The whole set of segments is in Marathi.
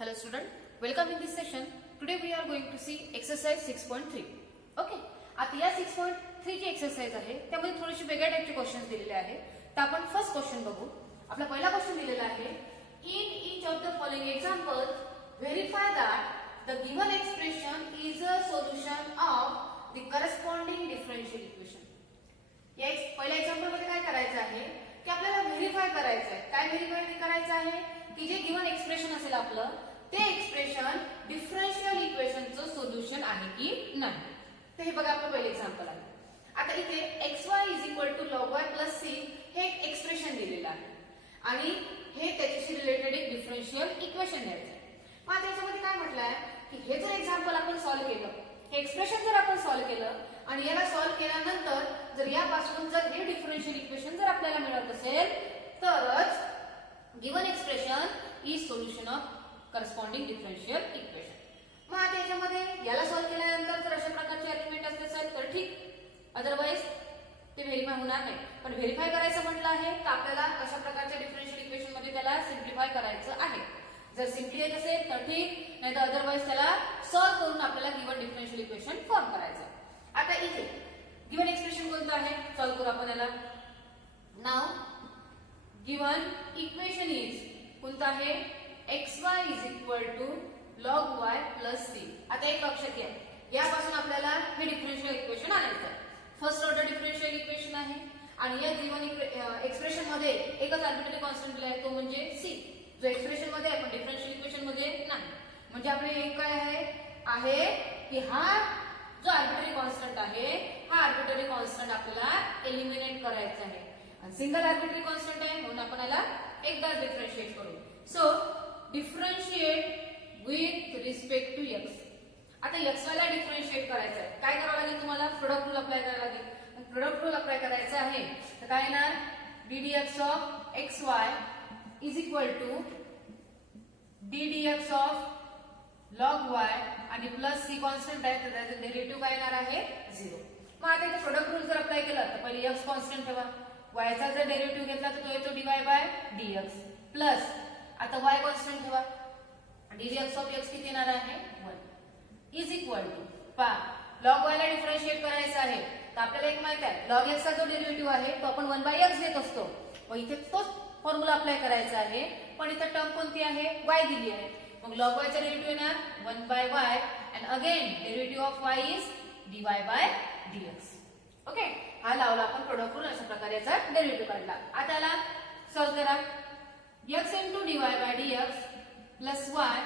Hello student, welcome in this session. Today we are going to see exercise 6.3. Okay. आता या 6.3 ची एक्सरसाइज आहे त्यामध्ये थोडीशी वेगळ्या टाइपचे क्वेश्चन्स दिलेले आहेत. तर आपण फर्स्ट क्वेश्चन बघू. आपला पहिला क्वेश्चन दिलेला आहे in each of the following examples verify that the given expression is a solution of the corresponding differential equation. या पहिल्या एक्झाम्पल मध्ये काय करायचं आहे की आपल्याला व्हेरीफाय करायचं आहे. काय व्हेरीफाय करायचं आहे की जे गिवन एक्सप्रेशन असेल आपलं ते एक्सप्रेशन डिफरन्शियल इक्वेशनचं सोल्युशन आहे की नाही. तर हे बघा आपलं पहिलं एक्झाम्पल आहे. आता इथे xy log y + c हे एक एक्सप्रेशन दिलेलं आहे आणि हे त्याच्याशी रिलेटेड एक डिफरन्शियल इक्वेशन द्यायचं आहे. मग त्याच्यामध्ये काय म्हटलं आहे की हे जर एक्झाम्पल आपण सॉल्व्ह केलं, हे एक्सप्रेशन जर आपण सॉल्व्ह केलं आणि याला सॉल्व्ह केल्यानंतर जर यापासून जर हे डिफरन्शियल इक्वेशन जर आपल्याला मिळत असेल तरच given expression is solution of corresponding differential equation. मग आता याच्यामध्ये याला सॉल्व्ह केल्यानंतर जर अशा प्रकारचे आर्ग्युमेंट असेल तर ठीक, अदरवाइज ते व्हेरीफाय होणार नाही. पण व्हेरीफाय करायचं म्हटलं आहे तर आपल्याला अशा प्रकारच्या डिफरन्शियल इक्वेशन मध्ये त्याला सिम्प्लिफाय करायचं आहे. जर सिम्पली येत असेल तर ठीक, नाही तर अदरवाइज त्याला सॉल्व्ह करून आपल्याला गिवन डिफरन्शियल इक्वेशन फॉर्म करायचं. आता इथे गिवन एक्सप्रेशन कोणतं आहे सॉल्व्ह करू आपण याला. नाउ गिवन इक्वेशन इज कोणतं आहे xy log y + c. आता एक लक्षात घ्या, यापासून आपल्याला हे डिफरन्शियल इक्वेशन आणायचं आहे. फर्स्ट ऑर्डर डिफरन्शियल इक्वेशन आहे आणि या गिवन एक्सप्रेशन मध्ये एकच आर्बिट्ररी कॉन्स्टंट दिला आहे तो म्हणजे c, जो एक्सप्रेशन मध्ये आहे पण डिफरन्शियल इक्वेशन मध्ये नाही. म्हणजे आपले एक काय आहे की हा जो आर्बिट्ररी कॉन्स्टंट आहे हा आर्बिट्ररी कॉन्स्टंट आपल्याला एलिमिनेट करायचा आहे आणि सिंगल आर्बिट्ररी कॉन्स्टंट आहे म्हणून आपण याला एकदाच डिफरन्शिएट करू. So differentiate with respect to x. आता xy ला डिफरन्शिएट करायचं आहे. काय करावं लागेल तुम्हाला प्रोडक्ट रूल अप्लाय करायला लागेल. प्रोडक्ट रूल अप्लाय करायचं आहे तर काय येणार ddx of xy is equal to ddx ऑफ log y आणि प्लस c कॉन्स्टंट आहे तर त्याचं डेरिव्हेटिव्ह काय येणार आहे 0. मग आता इथे प्रोडक्ट रूल जर अप्लाय केला तर पहिले x कॉन्स्टंट ठेवा, y चा जर डेरिव्हेटिव्ह घेतला तर तो येतो dy/dx प्लस आता y कॉन्स्टंट ठेवा, ddx ऑफ x किती येणार आहे 1 इज इक्वल टू पहा log y ला डिफरन्शिएट करायचं आहे तर आपल्याला एक माहित आहे log x चा जो डेरिव्हेटिव्ह आहे तो आपण 1/x घेत असतो. मग इथे तोच फॉर्म्युला अप्लाय करायचा आहे पण इथे टर्म कोणती आहे y दिली आहे. मग log y चा डेरिव्हेटिव्ह येणार 1/y and again derivative of y is dy/dx. Okay, हा लावला आपण प्रोडक्ट रूल. अशा प्रकारे याचा डेरिव्हेटिव्ह काढला. आता याला सॉल्व्ह करा. x dy/dx plus y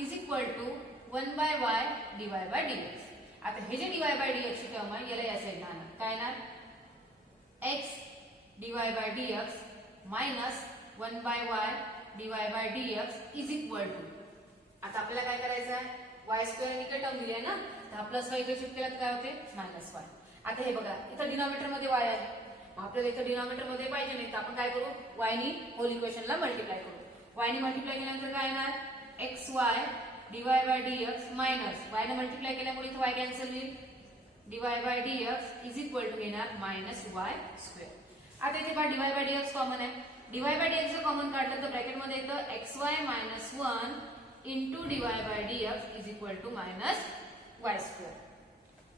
is equal to 1/y dy/dx. आता हे जे dy/dx ची टर्म आहे याला या साईडला आणा. काय येणार x dy/dx minus 1/y dy/dx is equal to आता आपल्याला काय करायचं आहे y² इकडे टर्म दिली आहे ना तर हा प्लस y इकडे शिफ्ट केला तर काय होते मायनस y. आता हे बघा इथं डिनॉमिनेटर मध्ये y आहे, आपल्याला इथं डिनॉमिनेटर मध्ये पाहिजे नाही तर आपण काय करू y नी होल इक्वेशनला मल्टिप्लाय करू. y ने मल्टिप्लाय केल्यानंतर काय येणार xy dy/dx मायनस y ने मल्टिप्लाय केल्यामुळे इथे y कॅन्सल होईल dy/dx इज इक्वल टू येणार -y². आता इथे पहा dy/dx कॉमन आहे. dy/dx जर कॉमन काढलं तर ब्रॅकेट मध्ये येतं xy - 1 into dy/dx is equal to -y².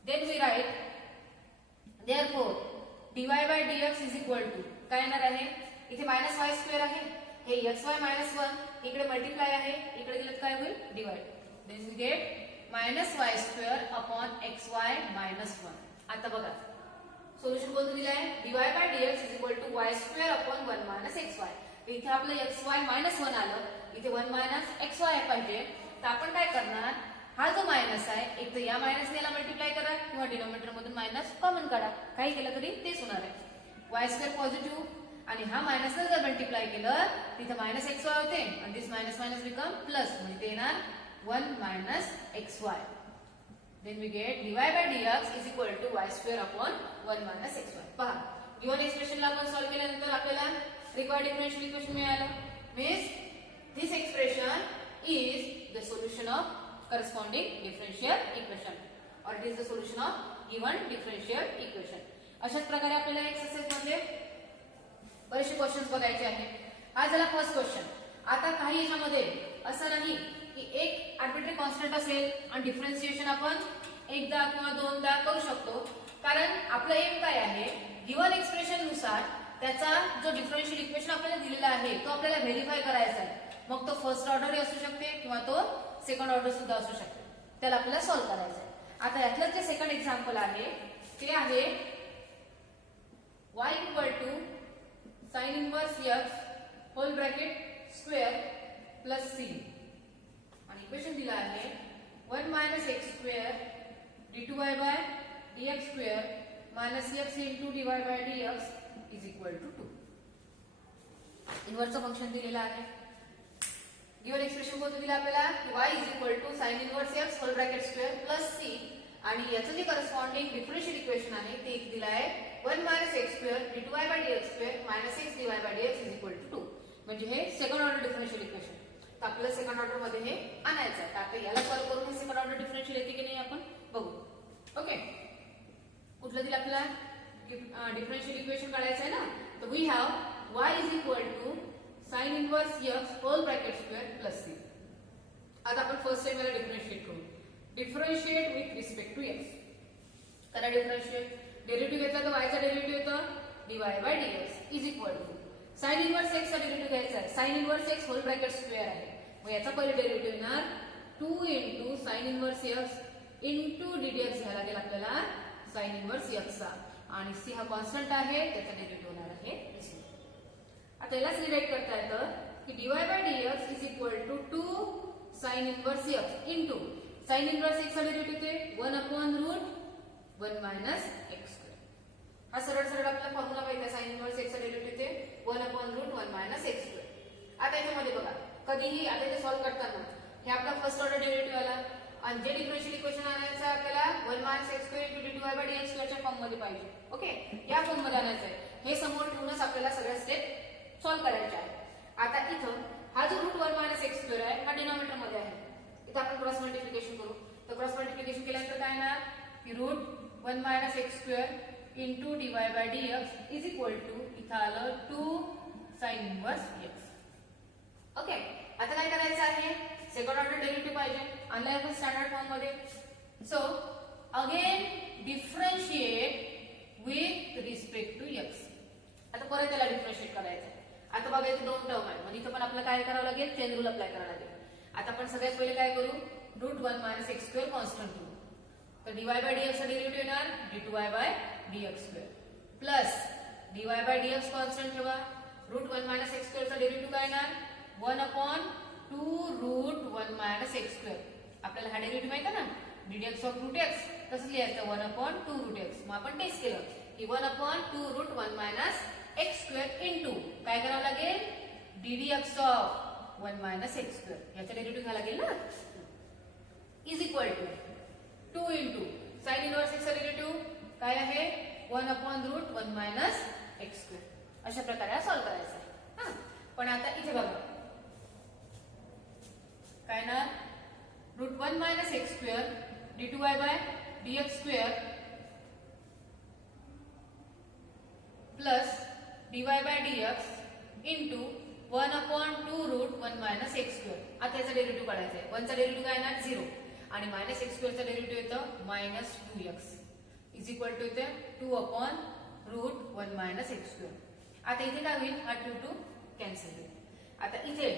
Then we write therefore dy/dx is equal to काय येणार आहे इथे -y² आहे, हे xy - 1 इकडे मल्टिप्लाय आहे, इकडे गेलं काय होईल divide. then we get -y² upon xy - 1. आता बघा सोल्युशन कोणतं दिलं आहे dy/dx is equal to y² upon 1 - xy. इथे आपलं xy -1 आलं, इथे 1 - xy पाहिजे तर आपण काय करणार हा जो मायनस आहे एक तर या मायनसने याला मल्टिप्लाय करा किंवा डिनॉमिनेटर मधून मायनस कॉमन काढा, काही केलं तरी तेच होणार आहे. y² पॉझिटिव्ह आणि हा मायनसने जर मल्टिप्लाय केलं तिथे -xy होते आणि दिस मायनस मायनस बिकम प्लस म्हणजे ते येणार 1 - xy. then we get dy/dx is equal to y² upon 1 - xy. पहा गिवन एक्सप्रेशनला आपण सॉल्व्ह केल्यानंतर आपल्याला रिक्वायर्ड डिफरन्शियल इक्वेशन मिळालं. Means this expression is the solution of corresponding differential equation or it is the solution of given differential equation. अशाच प्रकारे आपल्याला एक्सरसाइज मध्ये बरेचसे क्वेश्चन्स बघायचे आहेत. हा झाला फर्स्ट क्वेश्चन. आता काही याच्यामध्ये असं नाही की एक आर्बिट्ररी कॉन्स्टंट असेल आणि डिफरन्शिएशन आपण एकदा किंवा दोनदा करू शकतो, कारण आपलं एम काय आहे, गिव्हन एक्सप्रेशन नुसार त्याचा जो डिफरन्शियल इक्वेशन आपल्याला दिलेला आहे तो आपल्याला व्हेरीफाय करायचा आहे. मग तो फर्स्ट ऑर्डर असू शकते किंवा तो सेकंड ऑर्डर सुद्धा असू शकते, त्याला आपल्याला सॉल्व्ह करायचं आहे. आता यातलं जे सेकंड एक्झाम्पल आहे ते आहे y equal to sine inverse x whole bracket square plus c आणि इक्वेशन दिलं आहे 1 minus x square d2y by dx square minus x into dy by dx is equal to 2. इनवर्सचं फंक्शन दिलेलं आहे. गिव्हन एक्सप्रेशन कोणतं दिलं आपल्याला, y is equal to sine inverse x whole bracket square plus c आणि याचं जे करस्पॉन्डिंग डिफरन्शियल इक्वेशन आहे ते एक दिलं आहे 1 minus x square d2y by dx square minus x dy by dx is equal to 2. म्हणजे हे सेकंड ऑर्डर डिफरन्शियल इक्वेशन. तर आपल्याला सेकंड ऑर्डर मध्ये हे आणायचं आहे. तर आता याला सॉल्व्ह करून हे सेकंड ऑर्डर डिफरन्शियल येते की नाही आपण बघू. ओके, कुठलं दिलं आपल्याला डिफरन्शियल इक्वेशन काढायचं आहे ना, तर we have y is equal to sine inverse x whole bracket square plus c. आता आपण फर्स्ट टाइम याला डिफरन्शिएट करू. Differentiate with respect to x. करा डिफरन्शिएट. डेरिव्हेटिव्ह घेतला तर y चा डेरिव्हेटिव्ह येतो dy by dx is equal to sine inverse x चा डेरिव्हेटिव्ह घ्यायचा आहे. Sine inverse x whole bracket square आहे. मग याचा पहिले डेरिव्हेटिव्ह येणार 2 into sine inverse x into ddx घ्यायला लागेल आपल्याला साइन इनवर्स x चा आणि c हा कॉन्स्टंट आहे त्याचा डेरिव्हेटिव्ह होणार आहे. आता यालाच रिलेट करता येतं की dy by dx is equal to 2 sine inverse x into sine inverse x चा डेरिव्हेटिव्ह ते 1 upon root 1 minus x square. हा सरळ सरळ आपला फॉर्म्युला माहिती आहे. साइन इनवर्स x चा डेरिव्हेटिव्ह ते 1 upon root 1 minus x square. आता याच्यामध्ये बघा कधीही आता ते सॉल्व्ह करताना हे आपला फर्स्ट ऑर्डर डेरिव्हेटिव्ह आला आणि जे डिफरन्शियल इक्वेशन आणायचं आपल्याला 1 minus x square into dy by dx स्क्वेअरच्या फॉर्म मध्ये पाहिजे. ओके, या फॉर्म मध्ये आणायचं आहे. हे समोर ठेवूनच आपल्याला सगळ्या स्टेप सॉल्व्ह करायच्या आहेत. आता इथं हा जो रूट 1 मायनस x स्क्वेअर आहे हा डिनॉमिनेटर मध्ये आहे. इथं आपण क्रॉस मल्टिप्लिकेशन करू. तर क्रॉस मल्टिप्लिकेशन केल्यानंतर काय येणार की root 1 minus x square into dy by dx is equal to इथं आलं 2 साइन इनवर्स x. ओके, आता काय करायचं आहे, सेकंड ऑर्डर डेरिव्हेटिव्ह पाहिजे. आणलाय आपण स्टँडर्ड फॉर्म मध्ये. So again differentiate with respect to x. आता परत त्याला डिफरन्शिएट करायचं. आता बघा इथे दोन टर्म आहे म्हणजे इथं पण आपल्याला काय करावं लागेल, चेन रूल अप्लाय करावं लागेल. आता आपण सगळ्यात पहिले काय करू, root 1 minus x square constant करू. तर dy बाय dx चा डेरिव्हेटिव्ह येणार d2y by dx square plus dy by dx constant ठेवा. रूट 1 मायनस एक्स स्क्वेअर चा डेरिव्हेटिव्ह काय येणार 1 upon 2 root 1 minus x square. आपल्याला हा डेरिव्हेटिव्ह माहिती आहे ना ddx ऑफ रूट x, तसंच लिहायचं 1 अपॉन 2 रूट x. मग आपण टेस्ट केलं की 1 upon 2 root 1 minus x square into काय करावं लागेल ddx of 1 minus x square याचा डेरिव्हेटिव्ह घ्यायला लागेल ना is equal to 2 into sine inverse x चा डेरिव्हेटिव्ह काय आहे 1 upon root 1 minus x square. अशा प्रकारे सॉल्व्ह करायचं आहे. पण आता इथे बघा काय ना root 1 minus x square d2y by dx square plus dy by dx into 1 upon 2 root 1 minus x square. आता याचा डेरिव्हेटिव्ह काढायचा आहे. 1 चा डेरिव्हेटिव्ह काय येणार 0 आणि मायनस एक्स स्क्वेअर चा डेरिव्हेटिव्ह येतं minus 2x is equal to येते 2 upon root 1 minus x square. आता इथे काय होईल हा 2 कॅन्सल होईल. आता इथे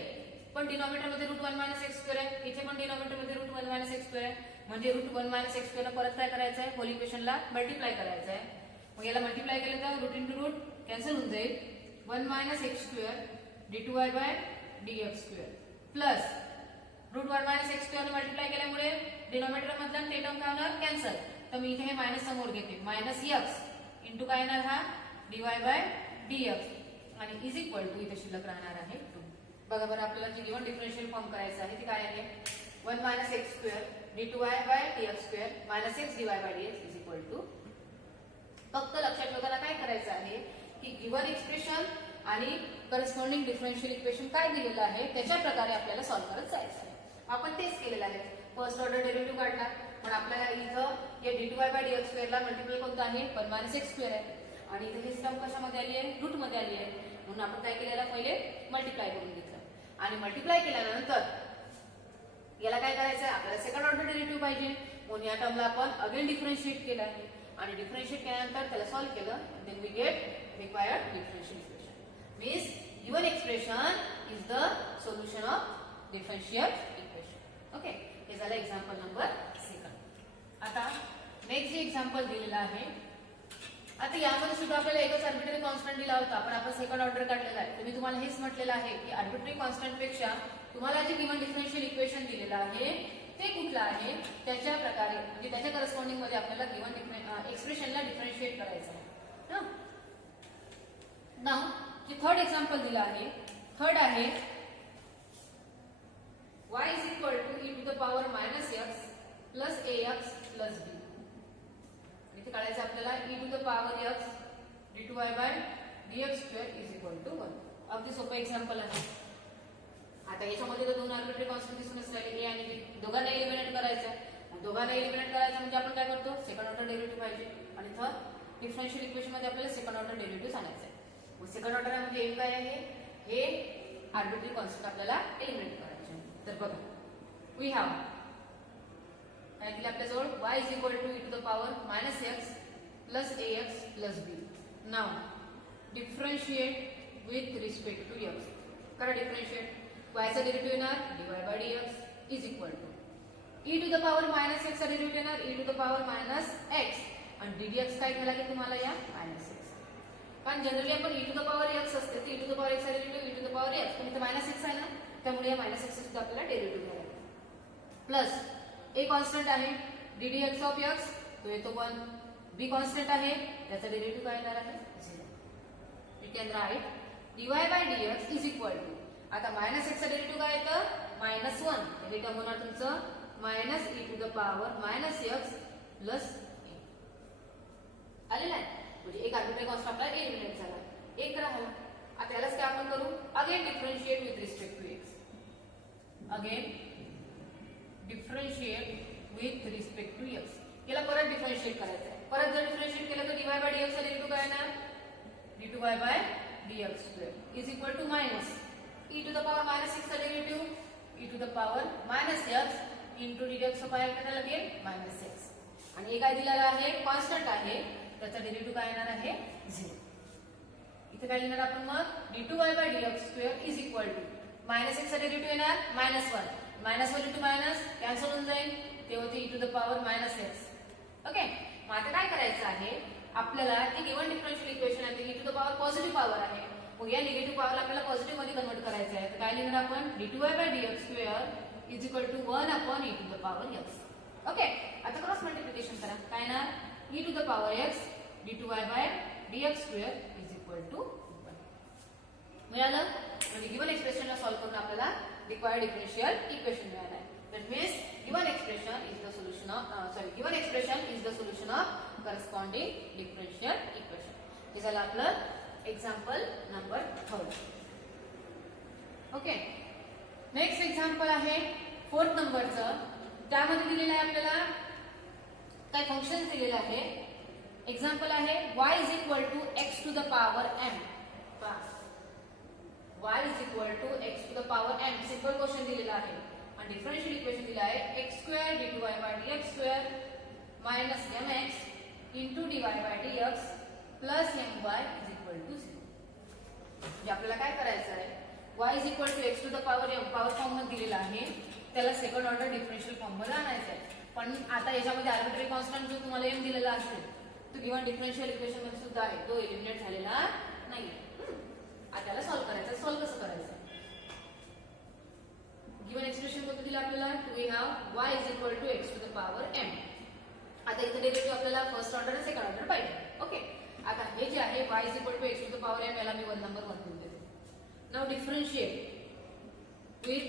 पण डिनॉमिनेटर मध्ये रूट 1 मायनस एक्स स्क्वेअर आहे, इथे पण डिनॉमिनेटर मध्ये रूट 1 मायनस एक्स स्क्वेअर आहे. म्हणजे रूट 1 मायनस एक्स स्क्वेअर परत काय करायचं आहे होल इक्वेशनला मल्टिप्लाय करायचं आहे. मग याला मल्टिप्लाय केलं तर रूट इंटू रूट कॅन्सल होऊन जाईल 1 minus x square d2y by dx square plus root 1 minus x square multiply केल्यामुळे डिनॉमिनेटर मधला ते टर्म काय होणार कॅन्सल. तर मी इथे हे मायनस समोर घेते मायनस x इंटू काय येणार हा dy बाय dx आणि इज इक्वल टू इथे शिल्लक राहणार आहे 2. बघा बरं आपल्याला जे गिव्हन डिफरन्शियल फॉर्म करायचं आहे ते काय आहे 1 minus x square d2y by dx square minus x dy by dx is equal to. फक्त लक्षात ठेवताना काय करायचं आहे की गिव्हन एक्सप्रेशन आणि करस्पॉन्डिंग डिफरन्शियल इक्वेशन काय दिलेलं आहे त्याच्या प्रकारे आपल्याला सॉल्व्ह करत जायचं आहे. आपण तेच केलेलं आहे. फर्स्ट ऑर्डर डेरिव्हेटिव्ह काढला पण आपल्याला इथं या d2y बाय dx स्क्वेअरला मल्टिप्लाय कोणतं आहे 1 मायनस एक्स स्क्वेअर आहे आणि इथे ही टर्म कशामध्ये आली आहे रूट मध्ये आली आहे. म्हणून आपण काय केलेलं पहिले मल्टिप्लाय करून घेतलं आणि मल्टिप्लाय केल्यानंतर याला आपल्याला सेकंड ऑर्डर डेरिव्हेटिव्ह पाहिजे, म्हणून या टर्मला आपण अगेन डिफरन्शिएट केलं आहे आणि डिफरन्शिएट केल्यानंतर त्याला सॉल्व्ह केलं, then we get required differential equation. Means given expression is the solution of differential equation. Okay, हे झालं एक्झाम्पल नंबर 2. आता नेक्स्ट जे एक्झाम्पल दिलेलं आहे, आता यामध्ये सुद्धा आपल्याला एकच आर्बिट्ररी कॉन्स्टंट दिला होता, पण आपण सेकंड ऑर्डर काढलेला आहे. तर मी तुम्हाला हेच म्हटलेलं आहे की आर्बिट्ररी कॉन्स्टंट पेक्षा तुम्हाला जे गिवन डिफरन्शियल इक्वेशन दिलेलं आहे ते कुठलं आहे त्याच्या प्रकारे, म्हणजे त्याच्या करस्पॉन्डिंग मध्ये आपल्याला गिवन एक्सप्रेशनला डिफरन्शिएट करायचं आहे. नाउ जे थर्ड एक्झाम्पल दिलं आहे, थर्ड आहे y is equal to e to the power minus x plus ax plus b. इथे काढायचं आपल्याला e to the power x d2y by dx square is equal to 1. अगदी सोपं एक्झाम्पल आहे. आता याच्यामध्ये तर दोन आर्बिट्ररी कॉन्स्टंट दिसूनच राहिले, a आणि b, दोघांना एलिमिनेट करायचं. दोघांना एलिमिनेट करायचं म्हणजे आपण काय करतो, सेकंड ऑर्डर डेरिव्हेटिव्ह पाहिजे आणि थर्ड डिफरन्शियल इक्वेशन मध्ये आपल्याला सेकंड ऑर्डर डेरिव्हेटिव्ह आणायचं आहे. मग सेकंड ऑर्डर मध्ये एम काय आहे, हे आर्बिट्ररी कॉन्स्टंट आपल्याला एलिमिनेट करायचे. तर बघा, वी हॅव काय दिलं आपल्याजवळ, y is equal to e to the power minus x plus ax plus b. Now differentiate with respect to x. करा डिफरन्शिएट. y चा डेरिव्हेटिव्ह येणार dy by dx is equal to e to the power minus x चा डेरिव्हेटिव्ह येणार e to the power minus x आणि ddx काय घ्यायला लागेल तुम्हाला या minus x. पण जनरली आपण e to the power x असते, तर e to the power x चा derivative e to the power x, पण इथे minus x आहे ना, त्यामुळे या minus x सुद्धा आपल्याला डेरिव्हेटिव्ह घ्यायला लागेल. प्लस a कॉन्स्टंट आहे ddx ऑफ x, तो येतो 1. b कॉन्स्टंट आहे, त्याचा डेरिव्हेटिव्ह काय येणार आहे 0. You can write dy by dx is equal to, आता मायनस x चा डेरिव्हेटिव्ह काय येतं -1, हे टर्म होणार तुमचं minus e to the power minus x plus a. आलेला आहे, म्हणजे एक आर्बिट्ररी कॉन्स्टंट आपला एलिमिनेट झाला, एक राहिला. आता यालाच काय आपण करू, again differentiate with respect to x. Again differentiate with respect to x. याला परत डिफरन्शिएट करायचं आहे. परत जर डिफरन्शिएट केलं तर dy by dx चा डेरिव्हेटिव्ह काय येणार d2y by dx square is equal to minus e to the power minus x चा derivative e to the power minus x into dx चा काय करायला लागेल minus x. आणि हे काय दिलेलं आहे, कॉन्स्टंट आहे, त्याचा डेरिव्हेटिव्ह काय येणार आहे 0. इथे काय लिहिणार आपण मग d2y by dx square is equal to minus x चा डेरिव्हेटिव्ह येणार -1, -1 into मायनस कॅन्सल होऊन जाईल, ते होते e to the power minus x. Okay, मग आता काय करायचं आहे आपल्याला, ती गिवन डिफरन्शियल इक्वेशन आहे e to the power positive power आहे, मग या निगेटिव्ह पॉवरला आपल्याला पॉझिटिव्ह मध्ये कन्वर्ट करायचं आहे. तर काय लिहिणार आपण d2y by dx square is equal to 1 upon e to the power x. Okay, आता क्रॉस मल्टिप्लिकेशन करा, काय ना e to the power x d2y by dx square is equal to 1. मिळालं, म्हणजे गिवन एक्सप्रेशनला सॉल्व्ह करून आपल्याला रिक्वायर्ड डिफरन्शियल इक्वेशन मिळालं आहे. That means given expression is the solution of given expression is the solution of corresponding differential equation. हे झालं आपलं example number 3. Okay, next example आहे 4th नंबरचं. त्यामध्ये दिलेलं आहे आपल्याला काय फंक्शन दिलेलं आहे. एक्झाम्पल आहे y is equal to x to the power m. y is equal to x to the power m simple question दिलेला आहे आणि डिफरन्शियल इक्वेशन दिलं आहे x square d2y by dx square minus mx into dy by dx plus my is equal to 0. म्हणजे आपल्याला काय करायचं आहे, y is equal to x to the power m power form मध्ये दिलेला आहे, त्याला सेकंड ऑर्डर डिफरन्शियल फॉर्म मध्ये आणायचं आहे. पण आता याच्यामध्ये आर्बिट्ररी कॉन्स्टंट जो तुम्हाला m दिलेला असेल तो गिवन डिफरन्शियल इक्वेशन मध्ये सुद्धा आहे, तो एलिमिनेट झालेला नाही. आता त्याला सॉल्व्ह करायचं. सॉल्व्ह कसं करायचं, गिवन एक्सप्रेशन कोणतं दिलं आपल्याला, we have y is equal to x to the power m. आता इथे डेरिव्हेटिव्ह आपल्याला फर्स्ट ऑर्डर आणि सेकंड ऑर्डर पाहिजे. ओके, आता हे जे आहे y is equal to x to the power m, याला मी 1 नंबर 1 लिहून देते. Now differentiate with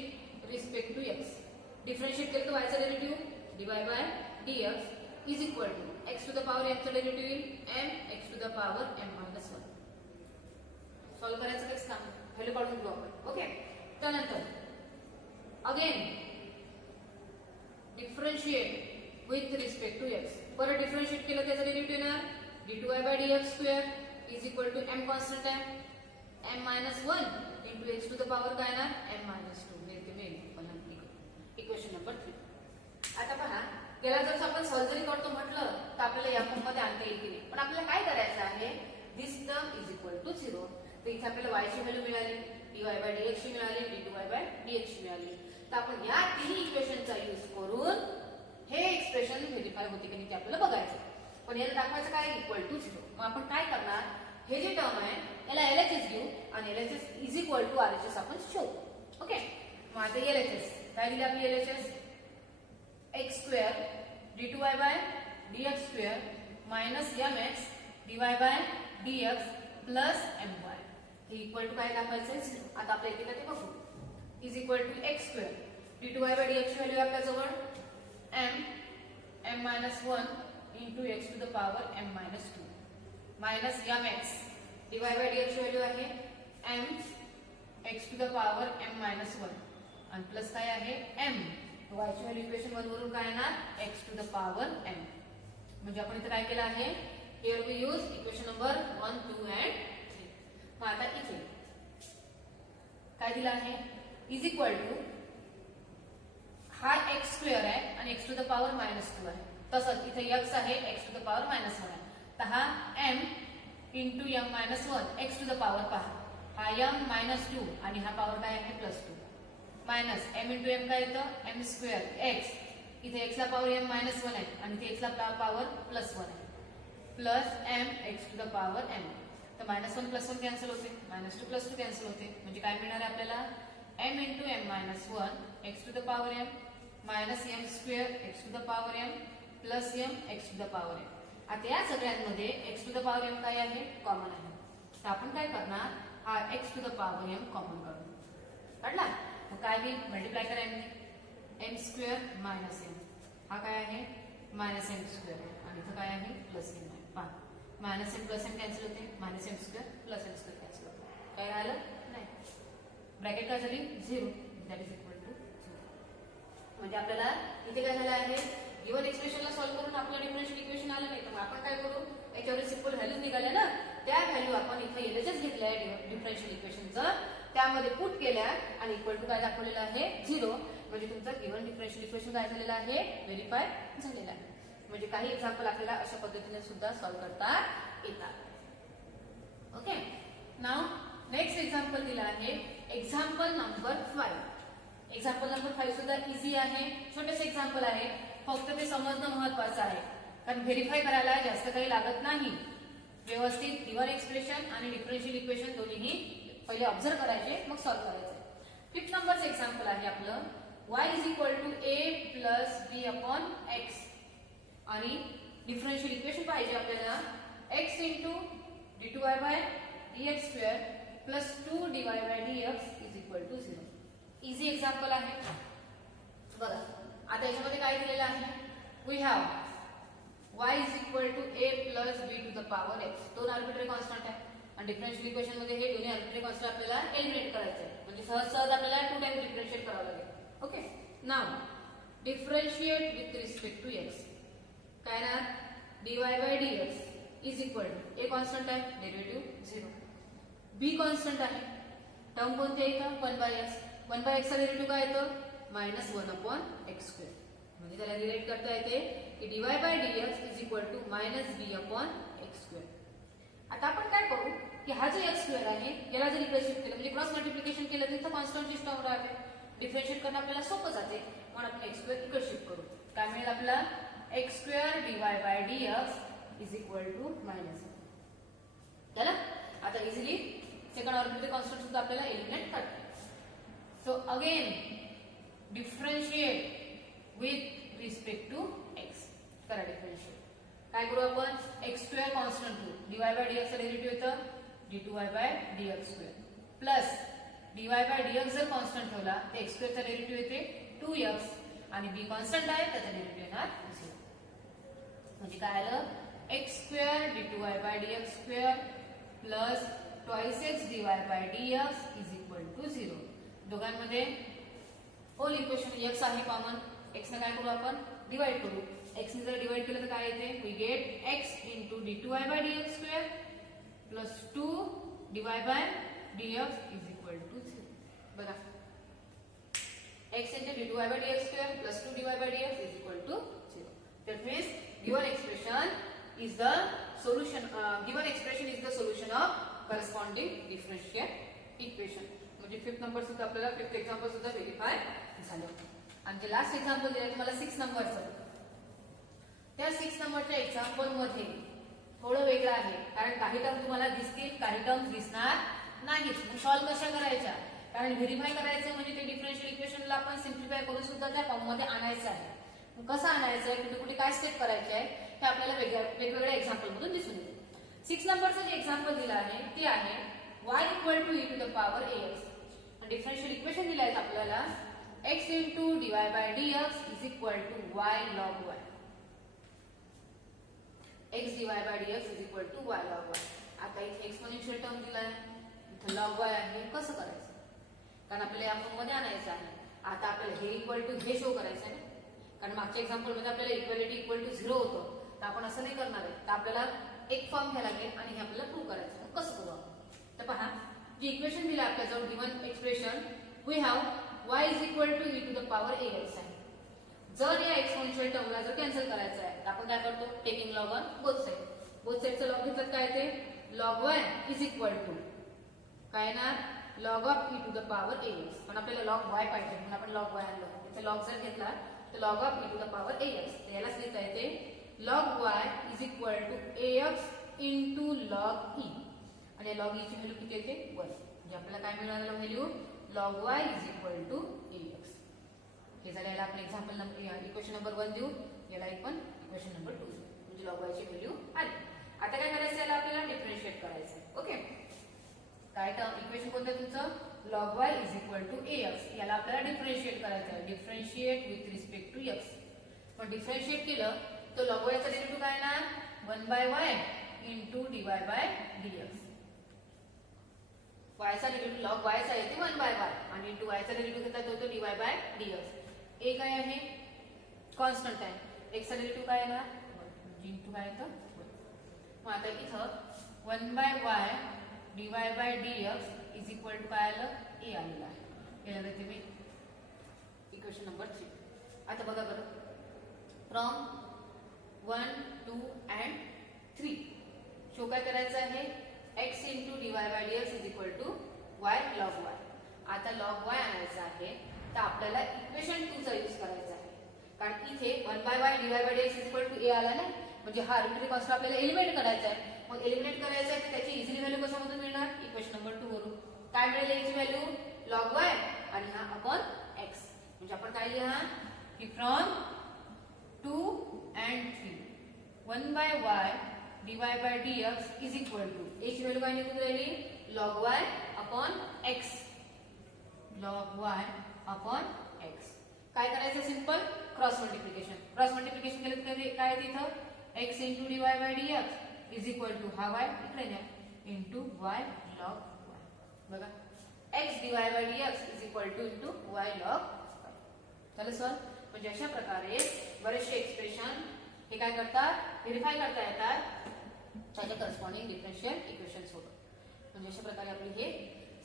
respect to x. Differentiate केलं तर y चा derivative dy by dx is equal to x to the power m चा derivative m x to the power m minus 1. सॉल्व्ह करायचं काहीच काम, व्हॅल्यू काढून घेऊ आपण. ओके, त्यानंतर again differentiate with respect to x. परत डिफरन्शिएट केलं त्याचा डेरिव्हेटिव्ह येणार d2y by dx square is equal to m constant आहे m minus 1 into x to the power काय येणार m minus 2. मिळते मिळेल इक्वेशन नंबर 3. याला जर आपण सॉल्व्ह जरी करतो म्हटलं तर आपल्याला या फॉर्म मध्ये आणता येईल की नाही, पण आपल्याला काय करायचं आहे, दिस टर्म इज इक्वल टू 0. तर इथे आपल्याला y ची व्हॅल्यू मिळाली, dy बाय dx ची मिळाली, dy बाय dx ची मिळाली. तर आपण या तिन्ही इक्वेशनचा यूज करून हे एक्सप्रेशन व्हेरीफाय होते की नाही ते आपल्याला बघायचं. पण याला दाखवायचं काय, इक्वल टू 0. मग आपण काय करणार, हे जे टर्म आहे याला LHS घेऊ आणि LHS is equal to RHS आपण शोधू. ओके, मग आता LHS काय दिली आपली LHS, x square d2y by dx square minus mx dy by dx plus my हे इक्वल टू काय दाखवायचं, 0. आता आपल्या इथे ते बघू, is equal to x square d2y by dx ची व्हॅल्यू आपल्या जवळ m minus 1 into x to the power m minus 2 minus mx dy by dx ची व्हॅल्यू आहे m x to the power m minus 1 आणि प्लस काय आहे m, y ची व्हॅल्यू इक्वेशन 1 वरून काय येणार x to the power m. म्हणजे आपण इथे काय केलं आहे, here we use equation number 1 2 and 3. मग आता इथे काय दिलं आहे, इज इक्वल टू हा x स्क्वेअर आहे आणि x टू द पॉवर -2 आहे. तसंच इथे x आहे x टू द पॉवर -1 आहे. तर हा m into m -1 x to the power पहा, हा m -2 आणि हा पॉवर काय आहे +2 मायनस m इंटू m काय येतं m स्क्वेअर x, इथे x ला पॉवर m -1 आहे आणि इथे x ला पॉवर +1 आहे, plus m x to the power m. तर -1 + 1 कॅन्सल होते, -2 + 2 कॅन्सल होते, म्हणजे काय मिळणार आहे आपल्याला m into m -1 x to the power m minus m square x to the power m plus m x to the power m. आता या सगळ्यांमध्ये x to the power m काय आहे, कॉमन आहे. तर आपण काय करणार, हा x to the power m common काढला, मग काय होईल, मल्टिप्लाय करा m स्क्वेअर मायनस m, हा काय आहे -m स्क्वेअर आणि इथं काय आहे +m आहे. पहा -m + m कॅन्सल होते, -m square + m square cancel होते, काय राहिलं नाही, ब्रॅकेट काय झाली 0, दॅट इज इक्वल टू 0. म्हणजे आपल्याला इथे काय झालं आहे, गिवन एक्सप्रेशनला सॉल्व्ह करून आपल्याला डिफरन्शियल इक्वेशन आलं नाही, तर मग आपण काय करू, याच्यावर सिंपल व्हॅल्यूज निघाल्या ना, त्या व्हॅल्यू आपण इथे LHS घेतल्या आहे डिफरन्शियल इक्वेशनचं, त्यामध्ये पुट केल्या आणि इक्वल टू काय दाखवलेलं आहे 0. म्हणजे तुमचं गिवन डिफरन्शियल इक्वेशन काय झालेलं आहे, व्हेरीफाय झालेलं आहे. म्हणजे काही एक्झाम्पल आपल्याला अशा पद्धतीने सुद्धा सॉल्व्ह करता येतात. ओके, नाउ नेक्स्ट एक्झाम्पल दिला आहे एक्झाम्पल नंबर 5. एक्झाम्पल नंबर 5 सुद्धा इझी आहे, छोटेसे एक्झाम्पल आहे, फक्त ते समजणं महत्वाचं आहे, कारण व्हेरीफाय करायला जास्त काही लागत नाही. व्यवस्थित गिवन एक्सप्रेशन आणि डिफरन्शियल इक्वेशन दोन्हीही पहिले ऑब्झर्व करायचे, मग सॉल्व्ह करायचे. 5th नंबरचं एक्झाम्पल आहे आपलं y is equal to a plus b upon x आणि डिफरन्शियल इक्वेशन पाहिजे आपल्याला x into d2y by dx square plus 2dy by dx is equal to 0. Easy example आहे बघा. आता याच्यामध्ये काय दिलेलं आहे, we have y is equal to a plus b to the power x. दोन आर्बिट्ररी कॉन्स्टंट आहे आणि डिफरन्शियल इक्वेशन मध्ये हे दोन्ही आर्बिट्ररी कॉन्स्टंट आपल्याला एलिमिनेट करायचे आहे, म्हणजे सहज आपल्याला 2 टाइम डिफरन्शिएट करावं लागेल. Okay, now differentiate with respect to x. काय ना, dy by dx is equal to a constant आहे, डेरिव्हेटिव्ह 0, b कॉन्स्टंट आहे, टर्म कोणती आहे इथं 1/x. 1/x चा डेरिव्हेटिव्ह काय येतो -1/x स्क्वेअर. म्हणजे त्याला रिलेट करता येते की dy by dx is equal to -b/x square. आता आपण काय करू की हा जो x स्क्वेअर आहे याला जर इकडे शिफ्ट केलं, म्हणजे क्रॉस मल्टिप्लिकेशन केलं तर इथं कॉन्स्टंटची टर्म राहते, डिफरन्शिएट करणं आपल्याला सोपं जाते, म्हणून आपण x स्क्वेअर इकडे शिफ्ट करू. काय मिळेल आपल्याला x square dy by dx is equal to -1. चला, आता इझिली सेकंड ऑर्डरचे कॉन्स्टंट सुद्धा आपल्याला एलिमिनेट करता येईल. So again differentiate with respect to x. करा डिफरन्शिएट. काय करू आपण, x स्क्वेअर कॉन्स्टंट घेऊ, dy बाय dx चा डेरिव्हेटिव्ह येतं d2y by dx square plus dy by dx जर कॉन्स्टंट ठेवला तर x स्क्वेअर चा डेरिव्हेटिव्ह येते 2x आणि b कॉन्स्टंट आहे त्याचा डेरिव्हेटिव्ह येणार 0. म्हणजे काय आलं, x square d2y by dx square plus 2x dy by dx is equal to 0. दोघांमध्ये होल इक्वेशन x आहे कॉमन, x ने काय करू आपण डिवाइड करू, x ने जर डिवाइड केलं तर काय येते, we get x into d2y by dx square plus 2dy by dx is equal to 0. बघा, x into d2y by dx square plus 2dy by dx is equal to 0. That means given expression is the solution. Given expression is the solution of corresponding differential equation. म्हणजे फिफ्थ नंबर सुद्धा आपल्याला फिफ्थ एक्झाम्पल सुद्धा व्हेरीफाय झालं. आणि जे लास्ट एक्झाम्पल दिलं तुम्हाला 6 नंबरचं, त्या 6 नंबरच्या एक्झाम्पल मध्ये थोडं वेगळं आहे. कारण काही टर्म तुम्हाला दिसतील, काही टर्म दिसणार नाहीत. मग सॉल्व्ह कशा करायच्या? कारण व्हेरीफाय करायचं म्हणजे ते डिफरन्शियल इक्वेशनला आपण सिम्प्लिफाय करून सुद्धा त्या फॉर्म मध्ये आणायचं आहे. कसं आणायचं आहे, कुठे कुठे काय स्टेप करायचे आहे हे आपल्याला वेगवेगळ्या एक्झाम्पल मधून दिसून येते. 6 नंबरचं जे एक्झाम्पल दिलं आहे ते आहे y equal to e to the power ax. Differential equation दिलं आहे आपल्याला x into dy by dx is equal to y log y. x dy by dx is equal to y log y. आता इथे एक्सपोनेन्शियल टर्म दिला आहे, इथे log y आहे. कसं करायचं? कारण आपल्याला या फॉर्म मध्ये आणायचं आहे. आता आपल्याला हे इक्वल टू हे शो करायचं आहे, कारण मागच्या एक्झाम्पल मध्ये आपल्याला इक्वॅलिटी इक्वल टू 0 होतं. तर आपण असं नाही करणार आहे. तर आपल्याला एक फॉर्म घ्यायला लागेल आणि हे आपल्याला प्रूव्ह करायचं. मग कसं करू आपण? तर पहा, जी इक्वेशन दिलं आपल्याजवळ given expression we have y is equal to e to the power ax आहे. जर या एक्सपोनेन्शियल टर्मला जर कॅन्सल करायचं आहे तर आपण काय करतो? Taking log on both side. Both साइडचं लॉग घेतलं काय ते log y is equal to काय ना log of e to the power ax. पण आपल्याला log y पाहिजे म्हणून आपण log y आणलं. इथे log जर घेतला तर log of e to the power ax. तर यालाच लिहिता येते log y is equal to ax into log e. आणि log e ची व्हॅल्यू किती येते? 1. म्हणजे आपल्याला काय मिळालं value? log y is equal to ax. हे झालं. याला आपण एक्झाम्पल नंबर इक्वेशन नंबर 1 देऊ, याला पण इक्वेशन नंबर 2 देऊ. म्हणजे log y ची व्हॅल्यू आली. आता काय करायचं? याला आपल्याला डिफरन्शिएट करायचं. ओके, काय टर्म इक्वेशन कोणतं तुमचं? log y is equal to ax. याला आपल्याला डिफरन्शिएट करायचं आहे. Differentiate with respect to x. पण डिफरन्शिएट केलं तर log y चा डेरिव्हेटिव्ह काय ना 1 by y into dy by dx. y चा डेरिव्हेटिव्ह log y चा येते 1 बाय y आणि इंटू y चा डेरिव्हेटिव्ह घेतला तो dy बाय dx. a काय आहे? कॉन्स्टंट आहे. x चा डेरिव्हेटिव्ह काय येणार? 1 इंटू काय येतं? मग आता इथं 1 by y dy by dx is equal to काय आलं? a आलेलं आहे. याला देते मी इक्वेशन नंबर 3. आता बघा बरं, फ्रॉम 1, 2 and 3 शो काय करायचं आहे? x into dy by dx is equal to y log y. आता log y आणायचं आहे तर आपल्याला इक्वेशन 2 चा यूज करायचा आहे. कारण इथे 1 by y dy by dx is equal to a आला ना, म्हणजे हा आर्बिट्ररी कॉन्स्टंट आपल्याला एलिमिनेट करायचा आहे. मग एलिमिनेट करायचं आहे तर त्याची इझिली व्हॅल्यू कशामधून मिळणार? इक्वेशन नंबर 2 वरून. काय मिळेल याची व्हॅल्यू? log y आणि हा अपॉन x. म्हणजे आपण काय लिहा की from 2 and 3 1 by y dy by dx is equal to a ची व्हॅल्यू काय निघून राहिली? log y upon x. log y upon x. काय करायचं? Simple cross multiplication. Cross multiplication केलं तर काय आहे तिथं? x into dy by dx is equal to हा y इकडे न्या इंटू y log y. बघा, x dy by dx is equal to into y log y. झालं सर? म्हणजे अशा प्रकारे बरेचसे एक्सप्रेशन हे काय करतात? व्हेरीफाय करता येतात त्याच्या करस्पॉन्डिंग डिफरन्शियल इक्वेशन्स सोबत. म्हणजे अशा प्रकारे आपली हे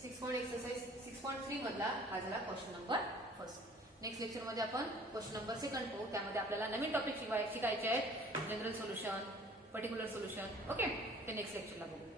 6.3 मधला हा झाला क्वेश्चन नंबर 1. नेक्स्ट लेक्चर मध्ये आपण क्वेश्चन नंबर 2 पाहू. त्यामध्ये आपल्याला नवीन टॉपिक शिकायचे आहेत, general solution, particular solution. Okay, ते नेक्स्ट लेक्चरला बघू.